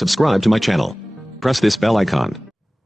Subscribe to my channel. Press this bell icon.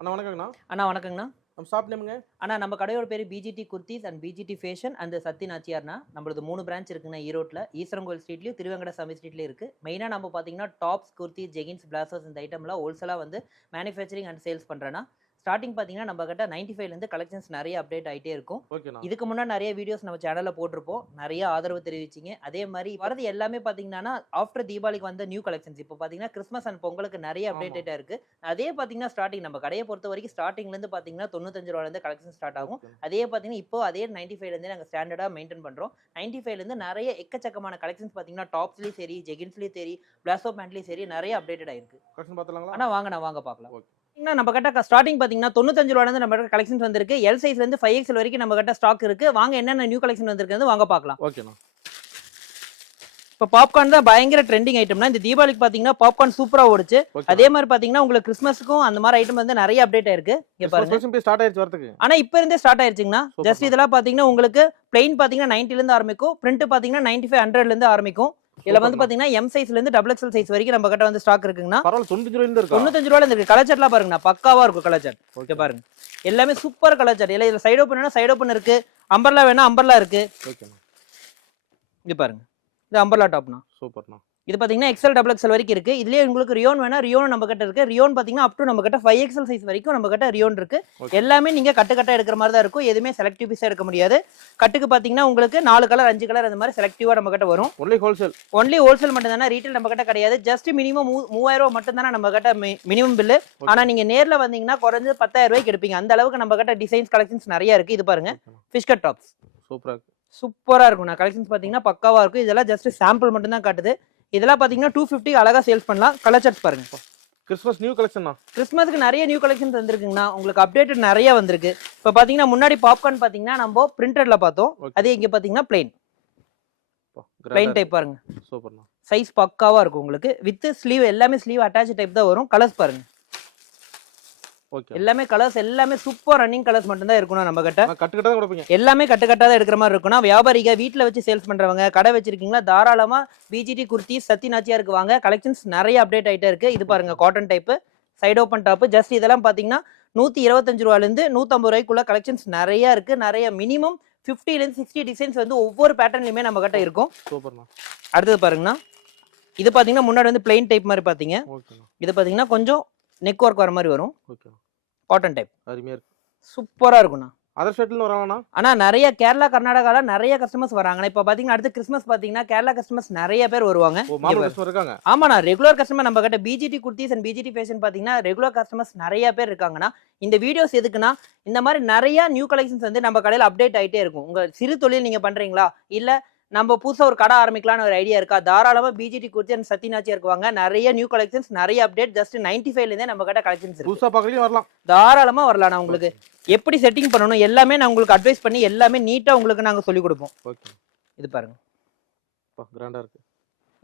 அண்ணா வணக்கங்கண்ணா. அண்ணா வணக்கங்கண்ணா. நம்ம shop நேமுங்க அண்ணா நம்ம கடையோட பேர் BGT kurtis and BGT fashion and Sathi நாச்சியார்னா நம்மளது மூணு பிரான்ச் இருக்குண்ணா ஈரோட்டில் ஈஸ்வரங்கோயில் ஸ்ட்ரீட்லையும் திருவங்கட சாமி ஸ்ட்ரீட்லையும் இருக்குது மெயினாக நம்ம பார்த்தீங்கன்னா டாப்ஸ் குர்த்தி ஜெகின்ஸ் பிளாசர்ஸ் இந்த ஐட்டம்லாம் ஹோல்சேலாக வந்து மேனுஃபேக்சரிங் அண்ட் சேல்ஸ் பண்ணுறேன்னா ஸ்டார்டிங் பார்த்தீங்கன்னா நம்ம கிட்ட நைன்டி ஃபைவ்லேருந்து கலெக்ஷன்ஸ் நிறைய அப்டேட் ஆகிட்டே இருக்கும். இதுக்கு முன்னாடி நிறைய வீடியோஸ் நம்ம சேனலில் போட்டிருப்போம். நிறைய ஆதரவு தெரிவிச்சிங்க. அதே மாதிரி வரது எல்லாமே பார்த்தீங்கன்னா ஆஃப்டர் தீபாவளிக்கு வந்த நியூ கலெக்ஷன்ஸ் இப்போ பார்த்தீங்கன்னா கிறிஸ்மஸ் அண்ட் பொங்கலுக்கு நிறைய. அப்டேட்டடாக இருக்குது அதே பார்த்தீங்கன்னா ஸ்டார்டிங் நம்ம கடையை பொறுத்த வரைக்கும் ஸ்டார்டிங்லேருந்து பார்த்தீங்கன்னா தொண்ணூத்தஞ்சு ரூபாலேருந்து கலெக்ஷன் ஸ்டார்ட் ஆகும். அதே பார்த்தீங்கன்னா இப்போ அதே நைன்டி ஃபைவ்லேருந்து நாங்கள் ஸ்டாண்டர்டாக மெயின்டைன் பண்ணுறோம் நைன்டி ஃபைவ்லேருந்து நிறைய எக்கச்சக்கமான கலெக்ஷன்ஸ் பார்த்தீங்கன்னா டாப்ஸ்லேயும் சரி ஜெகின்ஸ்லேயும் சரி பிளாசோ பேண்ட்லேயும் சரி நிறைய அப்டேட்டட் ஆயிருக்கு கலெக்ஷன் பார்த்துலாங்களா ஆனால் வாங்க நான் வாங்க பார்க்கலாம். Okay. பார்த்தீங்கன்னா நம்ம கிட்ட ஸ்டார்டிங் பார்த்தீங்கன்னா தொண்ணூத்தஞ்சு ரூபாலேருந்து நம்ம கிட்ட கலெக்ஷன்ஸ் வந்திருக்கு. எல் சைஸ்லேருந்து ஃபைவ் எக்ஸ்எல் வரைக்கும் நம்ம கிட்ட ஸ்டாக் இருக்கு. வாங்க என்னென்ன நியூ கலெக்ஷன் வந்திருக்கு வாங்க பார்க்கலாம் ஓகேண்ணா இப்போ பாப்கார்ன் தான் பயங்கர ட்ரெண்டிங் ஐட்டம்னா இந்த தீபாவளிக்கு பார்த்தீங்கன்னா பாப்கார்ன் சூப்பராக ஓடுச்சு. அதே மாதிரி பார்த்தீங்கன்னா உங்களுக்கு கிறிஸ்மஸ்க்கும் அந்த மாதிரி ஐட்டம் வந்து நிறைய அப்டேட் ஆயிருக்கு. இங்க பாருங்க. ஸ்டார்ட் ஆயிடுச்சு வரதுக்கு. ஆனா இப்போ இருந்தே ஸ்டார்ட் Super. ஜஸ்ட் இதெல்லாம் பாத்தீங்கன்னா உங்களுக்கு பிளெயின் பாத்தீங்கன்னா 90 ல இருந்து ஆரம்பிக்கும். பிரிண்ட் பாத்தீங்கன்னா நைன்டி ஃபைவ் ஹண்ட்ரட்ல இருந்து ஆரம்பிக்கும். இதுல வந்து. பாத்தீங்கன்னா எம் சைஸ்ல இருந்து டபுள் எக்ஸல் சைஸ் வரைக்கும் நம்ம கிட்ட வந்து ஸ்டாக் இருக்குங்கண்ணா. பரவாயில்ல தொண்ணூத்தஞ்சு ரூபாயில இருக்கா? தொண்ணூத்தஞ்சு ரூபாயில இருக்கு. கலச்சர்லாம் பாருங்கண்ணா. பக்காவா இருக்கும் கலச்சர் ஓகே பாருங்க. எல்லாமே சூப்பர் கலச்சர் இல்ல இதுல சைடு ஓப்பன் சைடு ஓப்பன் இருக்கு. அம்பர்லா வேணா அம்பர்லா இருக்கு. ஓகேண்ணா இங்க பாருங்க. இது அம்பர்லா டாப்னா சூப்பர்ண்ணா. இது பாத்தீங்கன்னா எக்ஸல் டபுள் எக்ஸல் வரைக்கும் இருக்கு. இதுலயே உங்களுக்கு ரியோன் வேணா ரியோன் நம்ம கிட்ட இருக்கு. ரியோன் பாத்தீங்கன்னா அப் டு நம்ம கிட்ட ஃபைவ் எக்ஸல் சைஸ் வரைக்கும் நம்ம கிட்ட ரியோன் இருக்கு. Okay. எல்லாமே நீங்க கட்டு கட்டா எடுக்கிற மாதிரி தான் இருக்கும். எதுவுமே செலக்டிவ் பீஸா எடுக்க முடியாது. கட்டுக்கு பாத்தீங்கன்னா உங்களுக்கு நாலு கலர் அஞ்சு கலர் அந்த மாதிரி செலக்டிவா நம்ம கிட்ட வரும். ஒன்லி ஹோல்சேல் ஒன்லி ஹோல்சேல் மட்டும் தானே ரீட்டைல் நம்ம கிட்ட கிடையாது ஜஸ்ட் மினிமம் மூவாயிரம் ரூபாய் மட்டும் தானே நம்ம கிட்ட மினிமம் பில்லு ஆனா நீங்க நேர்ல வந்தீங்கன்னா குறைஞ்சது பத்தாயிரம் ரூபாய்க்கு எடுப்பீங்க. அந்த அளவுக்கு நம்ம கிட்ட டிசைன்ஸ் கலெக்ஷன்ஸ் நிறைய இருக்கு. இது பாருங்க. ஃபிஷ் கட் டாப்ஸ் சூப்பரா இருக்கு. சூப்பரா இருக்கும். நான் கலெக்ஷன்ஸ் பாத்தீங்கன்னா பக்காவா இருக்கும். இதெல்லாம் ஜஸ்ட் சாம்பிள் மட்டும் தான் காட்டுது. இதெல்லாம் பாத்தீங்கன்னா டூ ஃபிஃப்டி அழகா சேல்ஸ் பண்ணலாம். கலர் சார்ட்ஸ் பாருங்க கிறிஸ்மஸ் நியூ கலெக்ஷன்ண்ணா கிறிஸ்மஸ்க்கு நிறைய நியூ கலெக்ஷன்ஸ் வந்திருக்குங்கண்ணா. உங்களுக்கு அப்டேட்டட் நிறைய வந்திருக்கு. இப்போ பாத்தீங்கன்னா முன்னாடி பாப்கார்ன் பாத்தீங்கன்னா நம்ம பிரிண்டட்ல பார்த்தோம். அதே இங்க பாத்தீங்கன்னா பிளைன் பிளைன் டைப் பாருங்க. சூப்பர்ண்ணா. சைஸ் பக்காவா இருக்கும் உங்களுக்கு. வித் ஸ்லீவ் எல்லாமே ஸ்லீவ் அட்டாச் டைப் தான் வரும். கலர்ஸ் பாருங்க. எல்லாமே கலர்ஸ் எல்லாமே சூப்பர் ரன்னிங் கலர்ஸ் மட்டும் தான் இருக்கணும் நம்ம கிட்ட கட்டு கட்டா தான் கொடுப்பீங்க. எல்லாமே கட்டு கட்டா தான் எடுக்கிற மாதிரி இருக்கும்னா வியாபாரிக வீட்டில் வச்சு சேல்ஸ் பண்றவங்க கடை வச்சிருக்கீங்களா தாராளமா பிஜிடி குர்த்தி சத்தி நாச்சியாருக்கு வாங்க கலெக்ஷன்ஸ் நிறைய அப்டேட் ஆயிட்டே இருக்கு. இது பாருங்க cotton type side open top just இதெல்லாம் பாத்தீங்கன்னா நூத்தி இருபத்தஞ்சு ரூபாயிலிருந்து நூத்தம்பது ரூபாய்க்குள்ள கலெக்ஷன்ஸ் நிறைய இருக்கு. நிறைய மினிமம் இருந்து சிக்ஸ்டி டிசைன்ஸ் வந்து ஒவ்வொரு பேட்டர்ன்லயுமே நம்ம கிட்ட இருக்கும். சூப்பர்ண்ணா. அடுத்தது பாருங்கண்ணா. இது பாத்தீங்கன்னா முன்னாடி வந்து பிளைன் டைப் மாதிரி பாத்தீங்க. ஓகேண்ணா. இது பாத்தீங்கன்னா கொஞ்சம் நெக் ஒர்க் வர மாதிரி வரும். ஓகே காட்டன் டைப் அருமையா இருக்கு. சூப்பரா இருக்கும்ண்ணா அதர் ஸ்டேட்ல வராங்கண்ணா ஆனா நிறைய கேரளா கர்நாடகால நிறைய கஸ்டமர்ஸ் வராங்க. இப்ப பாத்தீங்கன்னா அடுத்து கிறிஸ்மஸ் பாத்தீங்கன்னா கேரளா கஸ்டமர்ஸ் நிறைய பேர் வருவாங்க. இருக்காங்க? ஆமாண்ணா ரெகுலர் கஸ்டமர் நம்ம கிட்ட BGT kurtis and BGT fashion பாத்தீங்கன்னா ரெகுலர் கஸ்டமர்ஸ் நிறைய பேர் இருக்காங்கன்னா இந்த வீடியோஸ் எதுக்குன்னா இந்த மாதிரி நிறைய நியூ கலெக்ஷன்ஸ் வந்து நம்ம கடையில அப்டேட் ஆயிட்டே இருக்கும். உங்க சிறு தொழில் நீங்க பண்றீங்களா? இல்ல நம்ம புதுசா ஒரு கடை ஆரம்பிக்கலாம்னு ஒரு ஐடியா இருக்கா? தாராளமா பிஜிடி குர்த்தி அண்ட் சத்தினாச்சியா இருக்குவாங்க. நிறைய நியூ கலெக்ஷன்ஸ் நிறைய அப்டேட் ஜஸ்ட் நைன்டி ஃபைவ்ல இருந்தே நம்ம கிட்ட கலெக்ஷன்ஸ் இருக்கு. புதுசா பாக்குறீங்க வரலாம். தாராளமா வரலாம் நான் உங்களுக்கு. எப்படி செட்டிங் பண்ணணும் எல்லாமே நான் உங்களுக்கு அட்வைஸ் பண்ணி எல்லாமே நீட்டா உங்களுக்கு நாங்க சொல்லி கொடுப்போம். ஓகே இது பாருங்க. கிராண்டா இருக்கு.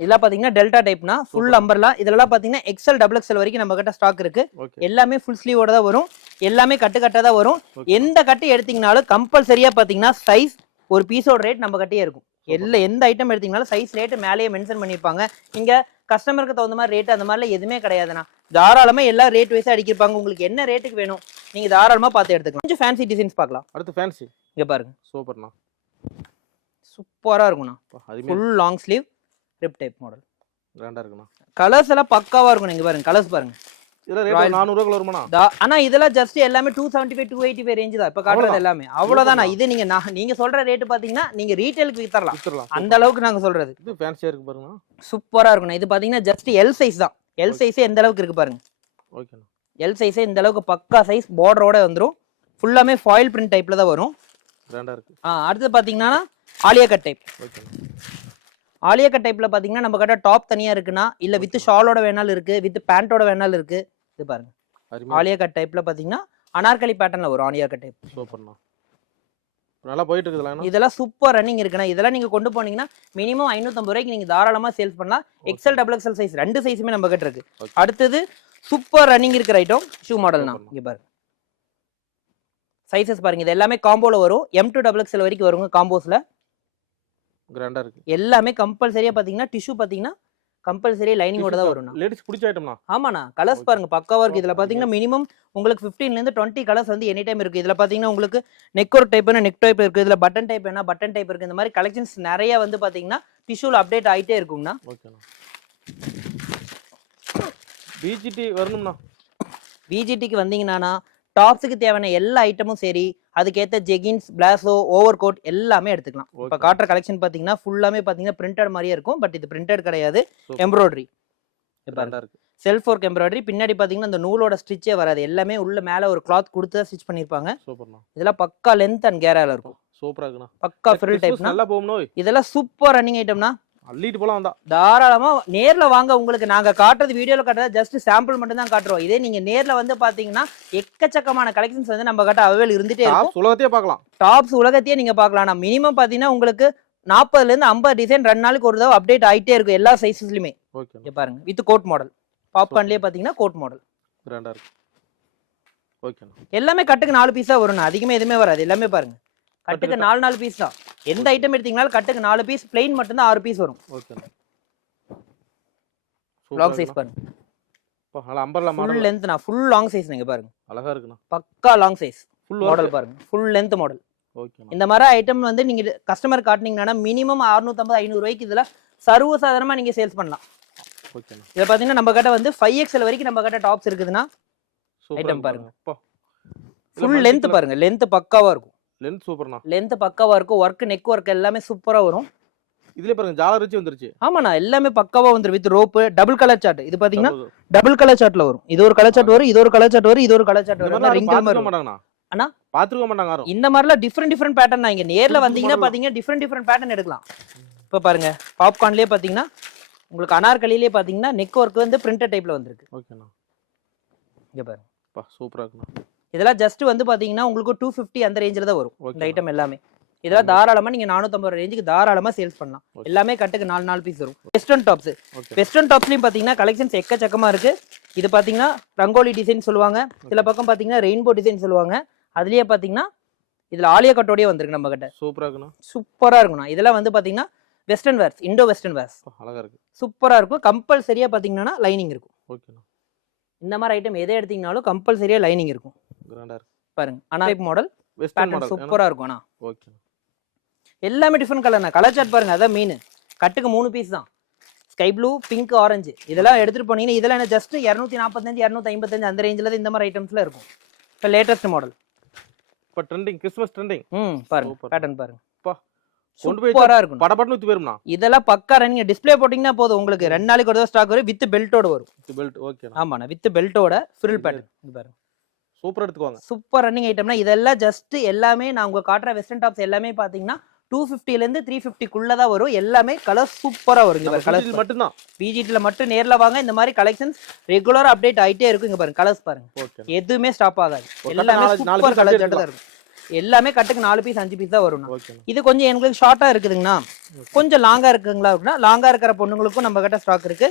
இதெல்லாம் பாத்தீங்கன்னா டெல்டா டைப்னா ஃபுல். அம்பர்லாம் இதெல்லாம் பாத்தீங்கன்னா எக்ஸல் டபுள் எக்ஸல் வரைக்கும் நம்ம கிட்ட ஸ்டாக் இருக்கு. எல்லாமே ஃபுல் ஸ்லீவோட தான் வரும். எல்லாமே கட்டு கட்டா தான் வரும். எந்த கட்டு எடுத்தீங்கனாலும் கம்பல்சரியா பாத்தீங்கன்னா சைஸ் ஒரு பீஸோட ரேட் நம்ம கிட்டயே இருக்கும். எல்லா எந்த ஐட்டம் எடுத்தீங்கனாலும் சைஸ் ரேட் மேலேயே மென்ஷன் பண்ணியிருப்பாங்க இங்க கஸ்டமருக்கு தகுந்த மாதிரி ரேட் அந்த மாதிரிலாம் எதுவுமே கிடையாதுண்ணா. தாராளமா எல்லா ரேட் வைஸா அடிக்கிருப்பாங்க. உங்களுக்கு என்ன ரேட்டுக்கு வேணும் நீங்க தாராளமா பார்த்து எடுத்துக்கலாம். கொஞ்சம் ஃபேன்சி டிசைன்ஸ் பார்க்கலாம். அடுத்து ஃபேன்சி இங்க பாருங்க. சூப்பர்ண்ணா சூப்பரா இருக்கும்ண்ணா. Full long sleeve rib type model இருக்குண்ணா. கலர்ஸ் எல்லாம் பக்காவா இருக்கும் நீங்க பாருங்க. கலர்ஸ் பாருங்க. இதெல்லாம் ரேட் வருமாண்ணா? ஆனா இதெல்லாம் ஜஸ்ட் எல்லாமே two seventy five two eighty five range தான். இப்ப காட்டுறது. எல்லாமே. சூப்பர்ண்ணா. இது நீங்க நான் நீங்க சொல்ற ரேட் பாத்தீங்கன்னா நீங்க ரீட்டைலுக்கு வித்தரலாம். அந்த அளவுக்கு நாங்க சொல்றது. இது ஃபேன்சியா இருக்கு பாருங்க சூப்பரா இருக்கும் இது பாத்தீங்கன்னா ஜஸ்ட் எல் சைஸ் தான். எல். சைஸே எந்த அளவுக்கு இருக்கு பாருங்க. ஓகேண்ணா எல் சைஸே இந்த அளவுக்கு பக்கா சைஸ் பார்டரோட வந்துரும். ஃபுல்லாமே ஃபாயில் பிரிண்ட் டைப்ல தான் வரும். ஆ, அடுத்து பாத்தீங்கன்னா Alia cut type Alia cut டைப்ல பாத்தீங்கன்னா நம்ம கிட்ட டாப் தனியா இருக்குன்னா இல்ல வித் ஷாலோட வேணாலும் இருக்கு வித் பேண்டோட வேணாலும் இருக்கு. இது பாருங்க. ஆலியா கட் டைப்ல பாத்தீங்கன்னா அனார்கலி பேட்டர்ன்ல வரும் ஆலியா கட் டைப் சூப்பர்ண்ணா. நல்லா போயிட்டு இருக்குதுல இதெல்லாம் சூப்பர் ரன்னிங் இருக்குண்ணா. இதெல்லாம் நீங்க கொண்டு போனீங்கன்னா மினிமம் ஐநூத்தம்பது ரூபாய்க்கு நீங்க தாராளமா சேல்ஸ் பண்ணலாம். எக்ஸல் டபுள் எக்ஸல் சைஸ் ரெண்டு சைஸுமே நம்ம கிட்ட இருக்கு. அடுத்தது சூப்பர் ரன்னிங் இருக்கிற ஐட்டம் ஷூ மாடல்னா. இங்க பாருங்க. சைஸஸ் பாருங்க. இது எல்லாமே காம்போல வரும். எம் டூ டபுள் எக்ஸல் வரைக்கும் வருங்க காம்போஸ்ல கிராண்டா இருக்கு. எல்லாமே கம்பல்சரியா பாத்தீங்கன்னா டிஷ்யூ பாத்தீங்கன்னா கம்பல்சரி லைனிங்கோட தான் வரும்ண்ணா லேடிஸ் பிடிச்ச ஐட்டம்னா ஆமாண்ணா. கலர்ஸ். பாருங்க. பக்காவா இருக்கு இதுல. பாத்தீங்கன்னா மினிமம் உங்களுக்கு 15 ல இருந்து டுவெண்ட்டி கலர்ஸ் வந்து எனி டைம் இருக்கு. இதுல பாத்தீங்கன்னா உங்களுக்கு neck work type neck type இருக்கு. இதுல பட்டன் டைப் என்ன? பட்டன் டைப் இருக்கு. இந்த மாதிரி கலெக்ஷன்ஸ் நிறைய வந்து பாத்தீங்கன்னா டிஷ்யூல அப்டேட் ஆயிட்டே இருக்குங்கண்ணா. பிஜிடி வரணும்ண்ணா பிஜிடிக்கு வந்தீங்கன்னா டாப்ஸுக்கு தேவையான எல்லா ஐட்டமும் சரி அதுக்கேத்த ஜெகின்ஸ் பிளாசோ ஓவர் கோட் எல்லாமே எடுத்துக்கலாம். இப்ப. காட்டுற கலெக்ஷன் பாத்தீங்கன்னா ஃபுல்லாமே பாத்தீங்கன்னா பிரிண்டட் மாதிரியே இருக்கும் பட் இது பிரிண்டட் கிடையாது. எம்ப்ராய்டரி செல்ஃப் ஒர்க் எம்ப்ராய்டரி பின்னாடி பாத்தீங்கன்னா அந்த நூலோட ஸ்டிச்சே வராது. எல்லாமே உள்ள மேல ஒரு கிளாத் கொடுத்து தான் ஸ்டிச் பண்ணிருப்பாங்க. சூப்பர்ண்ணா இதெல்லாம் பக்கா லென்த் அண்ட் கேரால இருக்கும். சூப்பரா இருக்குண்ணா. பக்கா ஃபில் டைப்னா நல்லா போகும்னோ இதெல்லாம் சூப்பர் ரன்னிங் ஐட்டம்னா அள்ளிட்டு போலாம் வந்தா. தாராளமா நேர்ல வாங்க. உங்களுக்கு நாங்க காட்டுறது வீடியோல காட்டுறது ஜஸ்ட் சாம்பிள் மட்டும் தான் காட்டுறோம். இதே நீங்க நேர்ல வந்து பாத்தீங்கன்னா எக்கச்சக்கமான கலெக்ஷன்ஸ் வந்து நம்ம கிட்ட அவைல் இருந்துட்டே இருக்கும். உலகத்தையே பார்க்கலாம். டாப்ஸ் உலகத்தையே நீங்க பார்க்கலாம். மினிமம் பாத்தீங்கன்னா உங்களுக்கு நாற்பதுல இருந்து ஐம்பது டிசைன் ரெண்டு நாளுக்கு ஒரு தடவை அப்டேட் ஆயிட்டே இருக்கும் எல்லா சைஸஸ்லயுமே இங்க பாருங்க. வித் கோட் மாடல் பாப்கார்ன்லயே பாத்தீங்கன்னா கோட் மாடல் ரெண்டா இருக்கு. ஓகேண்ணா எல்லாமே கட்டுக்கு நாலு பீஸா வரும். அதிகமே எதுவுமே வராது. எல்லாமே பாருங்க. கட்டுக்கு நாலு நாலு பீஸ் தான். எந்த ஐட்டம் எடுத்தீங்கனாலும் கட்டுக்கு நாலு பீஸ் பிளெயின் மட்டும்தான் ஆறு பீஸ் வரும். ஓகேண்ணா லாங் சைஸ் பாருங்க. அம்பர்லா ஃபுல் லென்த் நான் ஃபுல் லாங் சைஸ் நீங்க பாருங்க. அழகா இருக்குண்ணா. பக்கா லாங் சைஸ் ஃபுல் மாடல் பாருங்க. ஃபுல் லென்த் மாடல் ஓகேண்ணா இந்த மாதிரி ஐட்டம் வந்து நீங்க கஸ்டமர் காட்டினீங்கன்னா மினிமம் 650 ஐநூறு ரூபாய்க்கு இதுல சர்வ சாதாரணமா நீங்க சேல்ஸ் பண்ணலாம். இதை பாத்தீங்கன்னா நம்ம கிட்ட வந்து ஃபைவ் எக்ஸ்எல் வரைக்கும் நம்ம கிட்ட டாப்ஸ் இருக்குதுன்னா இருக்கு பாருங்க. ஃபுல் லென்த் பாருங்க. லென்த் பக்காவா இருக்கும். லென்த் சூப்பர்ண்ணா லென்த் பக்காவா இருக்கும். ஒர்க் நெக் ஒர்க் எல்லாமே சூப்பரா வரும். இதுலயே பாருங்க ஜாலர் வச்சு வந்துருச்சு. ஆமாண்ணா எல்லாமே பக்காவா வந்துரும். With rope double colour chart இது பாத்தீங்கன்னா டபுள் கலர் சார்ட்ல வரும். இது ஒரு கலர் சார்ட் வரும் இது ஒரு கலர் சார்ட் வரும் இது ஒரு கலர் சார்ட் வரும். ரிங்கிள் பாத்துக்க மாதிரி. மாட்டாங்கண்ணா. அண்ணா? பாத்துக்க மாட்டாங்க இந்த மாதிரிலாம் டிஃப்ரெண்ட் டிஃப்ரெண்ட் பேட்டர்ன் தான். இங்க நேர்ல வந்தீங்கன்னா. பாத்தீங்கன்னா டிஃப்ரெண்ட் டிஃப்ரெண்ட் பேட்டர்ன் எடுக்கலாம். இப்ப பாருங்க பாப்கார்ன்லயே பாத்தீங்கன்னா உங்களுக்கு அனார்கலிலேயே பாத்தீங்கன்னா நெக் ஒர்க் வந்து பிரிண்டட் டைப்ல வந்திருக்கு. ஓகேண்ணா இங்க பாருங்க. சூப்பரா இருக்குண்ணா. இதெல்லாம் ஜஸ்ட் வந்து பாத்தீங்கன்னா உங்களுக்கு டூ ஃபிஃப்டி அந்த ரேஞ்சில் தான் வரும். இந்த ஐட்டம் எல்லாமே. இதெல்லாம் தாராளமா நீங்க நானூத்தம்பது ரேஞ்சுக்கு தாராளமா சேல்ஸ் பண்ணலாம். எல்லாமே கட்டுக்கு நாலு நாலு பீஸ் வரும். வெஸ்டர்ன் டாப்ஸ் வெஸ்டர்ன் டாப்ஸ்லயும் பாத்தீங்கன்னா கலெக்ஷன்ஸ் எக்கச்சக்கமா இருக்கு. இது பாத்தீங்கன்னா ரங்கோலி டிசைன் சொல்லுவாங்க. சில பக்கம் பாத்தீங்கன்னா ரெயின்போ டிசைன் சொல்லுவாங்க. அதுலயே பாத்தீங்கன்னா இதுல ஆலியா கட்டோடயே வந்திருக்கு நம்ம கிட்ட சூப்பரா இருக்குண்ணா. சூப்பரா இருக்கும்ண்ணா இதெல்லாம் வந்து பாத்தீங்கன்னா western wears Indo western wears அப்பா, அழகா இருக்கு. சூப்பரா இருக்கும். கம்பல்சரியா பாத்தீங்கன்னா லைனிங் இருக்கும். ஓகேண்ணா இந்த மாதிரி ஐட்டம் எதை எடுத்தீங்கனாலும் கம்பல்சரியா லைனிங் இருக்கும். கிராண்டா இருக்கு. பாருங்க ஆனா டைப் மாடல் வெஸ்டர்ன் மாடல் சூப்பரா இருக்கும் ஆனா ஓகே எல்லாமே டிஃப்ரெண்ட் கலர்ண்ணா கலர் சார்ட் பாருங்க அதான் மீன் கட்டுக்கு மூணு பீஸ் தான். ஸ்கை ப்ளூ பிங்க் ஆரஞ்சு இதெல்லாம் எடுத்துட்டு போனீங்கன்னா இதெல்லாம் என்ன ஜஸ்ட் இரநூத்தி நாற்பத்தஞ்சு இரநூத்தி ஐம்பத்தஞ்சு அந்த ரேஞ்சில் இந்த மாதிரி ஐட்டம்ஸ்ல இருக்கும். இப்போ லேட்டஸ்ட் மாடல் இப்போ ட்ரெண்டிங் கிறிஸ்மஸ் ட்ரெண்டிங் ம் பாருங்க. பேட்டர்ன் பாருங்க. கொண்டு போய் சூப்பரா இருக்கும் படப்பட்டு வித்து போயிரும்ண்ணா இதெல்லாம் பக்கா ரன்னிங் டிஸ்ப்ளே போட்டிங்கன்னா போதும் உங்களுக்கு. ரெண்டு நாளைக்கு ஒரு ஸ்டாக் வரும் வித் பெல்ட்டோட வரும். பெல்ட் ஓகேண்ணா ஆமாண்ணா வித் பெல்ட்டோட ஃபிரில் பேட்டர்ன் பாருங்க. சூப்பரா எடுத்துக்குவாங்க சூப்பர் ரன்னிங் ஐட்டம்னா இதெல்லாம் ஜஸ்ட் எல்லாமே நான் உங்க காட்டுற வெஸ்டர்ன் டாப்ஸ் எல்லாமே பாத்தீங்கன்னா டூ இருந்து த்ரீ ஃபிஃப்டிக்குள்ள தான் வரும். எல்லாமே கலர் சூப்பரா வரும் இங்க கலர்ஸ் மட்டும்தான். பிஜிடில மட்டும் நேர்ல வாங்க. இந்த மாதிரி கலெக்ஷன்ஸ் ரெகுலரா அப்டேட் ஆயிட்டே இருக்கும் இங்க பாருங்க கலர்ஸ் பாருங்க. எதுவுமே ஸ்டாப் ஆகாது. எல்லாமே சூப்பர் கலர். தான் இருக்கும் எல்லாமே கட்டுக்கு நாலு பீஸ் அஞ்சு பீஸ் தான் வரும் இது கொஞ்சம் எங்களுக்கு ஷார்ட்டா இருக்குதுங்கண்ணா. கொஞ்சம் லாங்கா இருக்குங்களா அப்படின்னா லாங்கா இருக்கிற பொண்ணுங்களுக்கும் நம்ம கிட்ட ஸ்டாக் இருக்கு.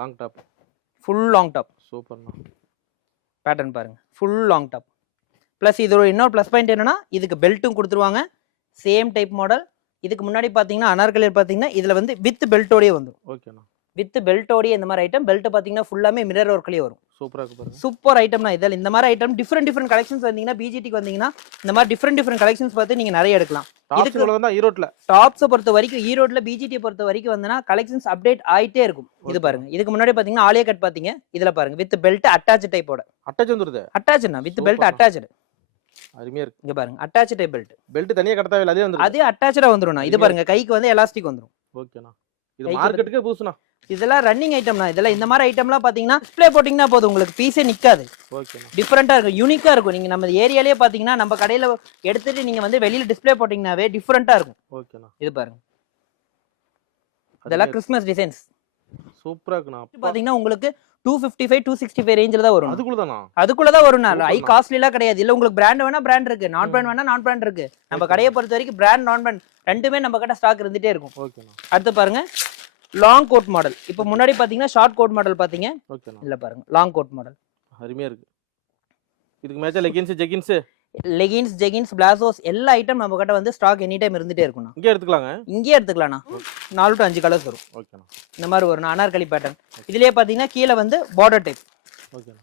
Long top full long top சூப்பர்ண்ணா பேட்டர்ன் பாருங்க. ஃபுல் லாங் டாப் ப்ளஸ் இது ஒரு இன்னொரு ப்ளஸ் பாயிண்ட் என்னன்னா இதுக்கு பெல்ட்டும் கொடுத்துருவாங்க. சேம் டைப் மாடல் இதுக்கு முன்னாடி பார்த்தீங்கன்னா அனார்கலி பார்த்தீங்கன்னா இதில் வந்து வித் பெல்ட்டோடயே வந்துடும் ஓகேண்ணா வித் பெல்ட்டோடயே இந்த மாதிரி ஐட்டம் பெல்ட் பார்த்தீங்கன்னா ஃபுல்லாமே மிரர் ஒர்க்லேயே வரும். சூப்பரா இருக்கு பாருங்க. சூப்பர் ஐட்டம்னா இதில் இந்த மாதிரி ஐட்டம் டிஃப்ரெண்ட் டிஃப்ரெண்ட் கலெக்ஷன்ஸ் வந்தீங்கன்னா பிஜிடிக்கு வந்தீங்கன்னா இந்த மாதிரி டிஃப்ரெண்ட் டிஃப்ரெண்ட் கலெக்ஷன்ஸ் பார்த்து நீங்கள் நிறைய எடுக்கலாம். இதுக்கு- ஈரோட்ல. டாப்ஸை பொறுத்த வரைக்கும் ஈரோட்ல பிஜிடி பொறுத்த வரைக்கும் வந்தனா கலெக்ஷன்ஸ் அப்டேட் ஆயிட்டே இருக்கும். இது. பாருங்க. இதுக்கு முன்னாடி பார்த்தீங்கன்னா ஆலியா கட் பார்த்தீங்க. இதில் பாருங்க. வித் பெல்ட் அட்டாச் டைப்போட அட்டாச் வந்துருது. அட்டாச்னா வித் பெல்ட். அட்டாச்சு அருமையா இருக்கு. இங்க பாருங்க. அட்டாச் டைப் பெல்ட் பெல்ட் தனியா கட்ட தேவையில்ல அதே வந்துருது அதே அட்டாச்சா வந்துரும்ண்ணா. இது பாருங்க. கைக்கு வந்து எலாஸ்டிக் வந்துரும். ஓகேண்ணா இது மார்க்கெட்டுக்கே புதுசுண்ணா. இதெல்லாம் ரன்னிங் ஐட்டம்னா இதெல்லாம் இந்த மாதிரி ஐட்டம்லாம் பாத்தீங்கன்னா டிஸ்ப்ளே போட்டிங்கன்னா போதும். உங்களுக்கு பீஸே நிக்காது. ஓகேண்ணா டிஃப்ரெண்டா இருக்கும். யூனிக்கா இருக்கும். நீங்க நம்ம ஏரியாலேயே பாத்தீங்கன்னா நம்ம கடையில எடுத்துட்டு நீங்க வந்து வெளியில டிஸ்ப்ளே போட்டிங்கனாவே டிஃப்ரெண்டா இருக்கும். ஓகேண்ணா இது பாருங்க. இதெல்லாம் கிறிஸ்மஸ் டிசைன்ஸ் சூப்பரா இருக்குண்ணா. அப்பா. பாத்தீங்கன்னா உங்களுக்கு two fifty five two sixty five ரேஞ்சில் தான் வரும். அதுக்குள்ளதானா? அதுக்குள்ளதான் வரும் Super ஹை ண்ணா. காஸ்ட்லிலாம் கிடையாது. இல்ல உங்களுக்கு பிராண்ட் வேணா பிராண்ட் இருக்கு. நான். பிராண்ட் வேணா நான் பிராண்ட் இருக்கு. நம்ம. கடையை பொறுத்த வரைக்கும் பிராண்ட் நான் பிராண்ட் ரெண்டுமே நம்ம கிட்ட ஸ்டாக் இருந்துட்டே இருக்கும். ஓகேண்ணா அடுத்து பாருங்க. லாங் கோட் மாடல் இப்போ முன்னாடி பாத்தீங்கன்னா ஷார்ட் கோட் மாடல் பாத்தீங்க? ஓகேண்ணா இல்ல பாருங்க. லாங் கோட் மாடல் அருமையா இருக்கு. இதுக்கு மேட்சா leggings jeggings leggings jeggings palazzos எல்லா ஐட்டம் நம்ம கிட்ட வந்து ஸ்டாக் எனி டைம் இருந்துட்டே இருக்கும்ண்ணா. இங்கே எடுத்துக்கலாங்க? இங்கேயே எடுத்துக்கலாம்ண்ணா. நாலு டு அஞ்சு கலர்ஸ் வரும். ஓகேண்ணா இந்த மாதிரி வரும் அனார்கலி பேட்டர்ன் இதுலயே பாத்தீங்கன்னா கீழே வந்து பார்டர் டைப் ஓகேண்ணா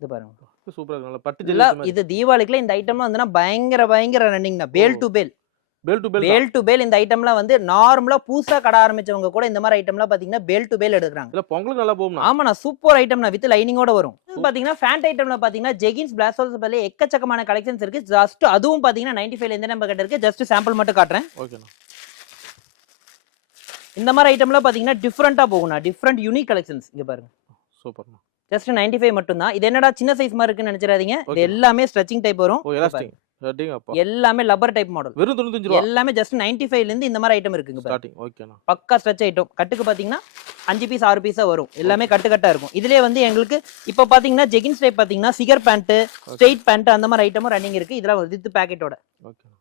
இது பாருங்க. சூப்பராக இருக்கு. நல்லா பட்டு ஜெல்லி இது தீபாவளிக்குலாம் இந்த ஐட்டம்லாம் வந்துன்னா பயங்கர பயங்கர ரன்னிங்னா bale to bale bell to bell bale to bale இந்த ஐட்டம்லாம் வந்து நார்மலா புதுசா கடை ஆரம்பிச்சவங்க கூட இந்த மாதிரி ஐட்டம்லாம் பாத்தீங்கன்னா பேல் டு பேல் எடுக்கிறாங்க. இல்ல பொங்கலுக்கு நல்லா போகும்ண்ணா ஆமாண்ணா சூப்பர் ஐட்டம்னா வித் லைனிங்கோட வரும். பாத்தீங்கன்னா ஃபேண்ட் ஐட்டம்ல பாத்தீங்கன்னா ஜெகின்ஸ் பிளாசோஸ் பதிலே எக்கச்சக்கமான கலெக்ஷன்ஸ் இருக்கு. ஜஸ்ட் அதுவும் பாத்தீங்கன்னா நைன்டி ஃபைவ்ல இருந்து நம்ம கிட்ட இருக்கு. ஜஸ்ட் சாம்பிள் மட்டும் காட்டுறேன். ஓகேண்ணா. இந்த மாதிரி ஐட்டம்லாம் பாத்தீங்கன்னா டிஃப்ரெண்டா போகும்ண்ணா. டிஃப்ரெண்ட் யூனிக் கலெக்ஷன்ஸ் இங்க பாருங்க. சூப்பர்ண்ணா. ஜஸ்ட் நைன்டி ஃபைவ் மட்டும் தான் இது என்னடா சின்ன சைஸ் மாதிரி இருக்குன்னு நினைச்சிடாதீங்க. இது. எல்லாமே ஸ்ட்ரெச்சிங் டைப் வரும். பாருங்க. எல்லாமே லப்பர் டைப் மாடல் வெறும் தொண்ணூத்தஞ்சு ரூபா. எல்லாமே ஜஸ்ட் நைன்டி ஃபைவ்ல இருந்து இந்த மாதிரி ஐட்டம் இருக்குங்க. ஸ்டார்டிங் ஓகேண்ணா பக்கா ஸ்ட்ரெச் ஐட்டம் கட்டுக்கு பாத்தீங்கன்னா அஞ்சு பீஸ் ஆறு பீஸா வரும். எல்லாமே கட்டு கட்டா இருக்கும். இதுலயே வந்து எங்களுக்கு இப்போ பாத்தீங்கன்னா ஜெகின்ஸ் டைப் பாத்தீங்கன்னா சிகர் பேண்ட் ஸ்ட்ரெயிட் பேண்ட் அந்த மாதிரி ஐட்டமும் ரன்னிங் இருக்கு. இதெல்லாம் வித் பேக்கெட்டோட ஓகேண்ணா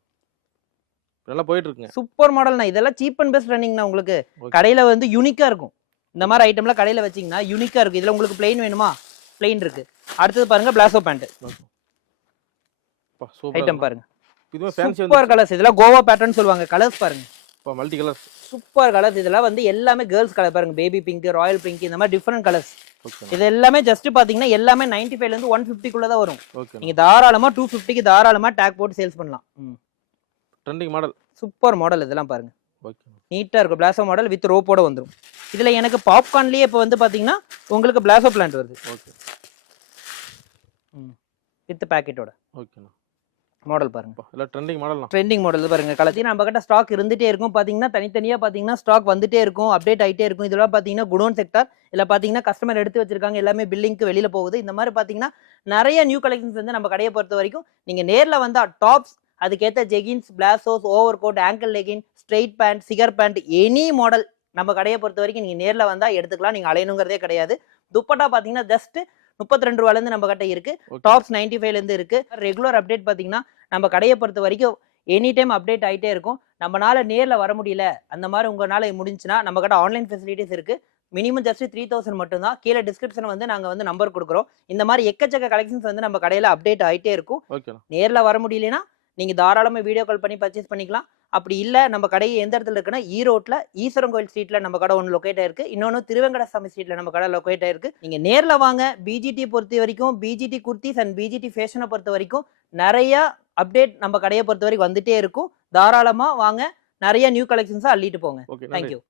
நல்லா போயிட்டு இருக்குங்க. சூப்பர் மாடல்னா இதெல்லாம் சீப் அண்ட் பெஸ்ட் ரன்னிங்னா உங்களுக்கு. கடையில வந்து யூனிக்கா இருக்கும். இந்த மாதிரி ஐட்டம்லாம் கடையில வச்சீங்கன்னா யூனிக்கா இருக்கும் இதுல உங்களுக்கு பிளெயின் வேணுமா? பிளெயின் இருக்கு. அடுத்தது பாருங்க பிளாசோ பேண்ட் சூப்பர் ஐட்டம் பாருங்க. சூப்பர் கலர்ஸ் இதெல்லாம் கோவா பேட்டர்ன் சொல்லுவாங்க. கலர்ஸ் பாருங்க. மல்டி கலர்ஸ் சூப்பர் கலர்ஸ் இதெல்லாம் வந்து எல்லாமே கேர்ள்ஸ் கலர் பாருங்க. பேபி பிங்க் ராயல் பிங்க் இந்த மாதிரி டிஃப்ரெண்ட் கலர்ஸ் இது எல்லாமே ஜஸ்ட் பாத்தீங்கன்னா எல்லாமே 95 ஃபைவ்ல இருந்து ஒன் ஃபிஃப்டிக்குள்ள தான் வரும். நீங்க தாராளமா டூ ஃபிஃப்டிக்கு தாராளமா டேக் போட்டு சேல்ஸ் பண்ணலாம். ட்ரெண்டிங் மாடல் சூப்பர் மாடல் இதெல்லாம் பாருங்க. ஓகேண்ணா நீட்டா இருக்கும். பிளாசோ மாடல் வித் ரோப்போட வந்துரும். இதுல எனக்கு பாப்கார்ன்லயே இப்போ வந்து பாத்தீங்கன்னா உங்களுக்கு பிளாசோ பிளான்ட் வருது. ஓகே வித் பேக்கெட்டோட ஓகேண்ணா மாடல் பாருங்க. எல்லாம் ட்ரெண்டிங் மாடல்ண்ணா ட்ரெண்டிங் மாடல் பாருங்க. கலத்தி நம்ம கிட்ட ஸ்டாக் இருந்துட்டே இருக்கும். பாத்தீங்கன்னா தனித்தனியா பாத்தீங்கன்னா ஸ்டாக் வந்துட்டே இருக்கும். அப்டேட் ஆயிட்டே இருக்கும். இதெல்லாம் பாத்தீங்கன்னா குடோன் செக்டர் இல்ல பாத்தீங்கன்னா கஸ்டமர் எடுத்து வச்சிருக்காங்க. எல்லாமே பில்லிங்க்கு வெளியில போகுது. இந்த மாதிரி பாத்தீங்கன்னா நிறைய நியூ கலெக்ஷன்ஸ் வந்து நம்ம கடையை பொறுத்த வரைக்கும் நீங்க நேர்ல வந்தா டாப்ஸ் அதுக்கேத்த jeggings palazzos over coat ankle legging straight pant cigar pant any model நம்ம கடையை பொறுத்த வரைக்கும் நீங்க நேர்ல வந்தா எடுத்துக்கலாம். நீங்க அலையணுங்கிறதே கிடையாது. துப்பட்டா பாத்தீங்கன்னா ஜஸ்ட் முப்பத்தி ரெண்டு ரூபால இருந்து நம்ம கிட்ட இருக்கு. டாப்ஸ் நைன்டி ஃபைவ்ல இருந்து இருக்கு. ரெகுலர் அப்டேட் பாத்தீங்கன்னா நம்ம கடையை பொறுத்த வரைக்கும் எனி டைம் அப்டேட் ஆயிட்டே இருக்கும். நம்மனால நேர்ல வர முடியல. அந்த மாதிரி உங்களால முடிஞ்சுன்னா நம்ம கிட்ட ஆன்லைன் ஃபெசிலிட்டிஸ் இருக்கு. மினிமம் ஜஸ்ட் த்ரீ தௌசண்ட் மட்டும் தான் கீழே டிஸ்கிரிப்ஷன் வந்து நாங்க வந்து நம்பர் கொடுக்குறோம். இந்த மாதிரி எக்கச்சக்க கலெக்ஷன்ஸ் வந்து நம்ம கடையில அப்டேட் ஆயிட்டே இருக்கும். நேர்ல வர முடியலனா நீங்க தாராளமா வீடியோ கால் பண்ணி பர்ச்சேஸ் பண்ணிக்கலாம். அப்படி இல்ல நம்ம கடை எந்த இடத்துல இருக்குன்னா ஈரோட்ல ஈஸ்வரன் கோயில் ஸ்ட்ரீட்ல நம்ம கடை ஒன்று லொக்கேட் ஆயிருக்கு. இன்னொன்னு திருவெங்கடசாமி ஸ்ட்ரீட்ல நம்ம கடை லொக்கேட் ஆயிருக்கு. நீங்க நேர்ல வாங்க பிஜிடி பொறுத்த வரைக்கும் பிஜிடி குர்த்திஸ் அண்ட் பிஜிடி ஃபேஷனை பொறுத்த வரைக்கும் நிறைய அப்டேட் நம்ம கடையை பொறுத்த வரைக்கும் வந்துட்டே இருக்கும். தாராளமா வாங்க நிறைய நியூ கலெக்ஷன்ஸை அள்ளிட்டு போங்க. தேங்க்யூ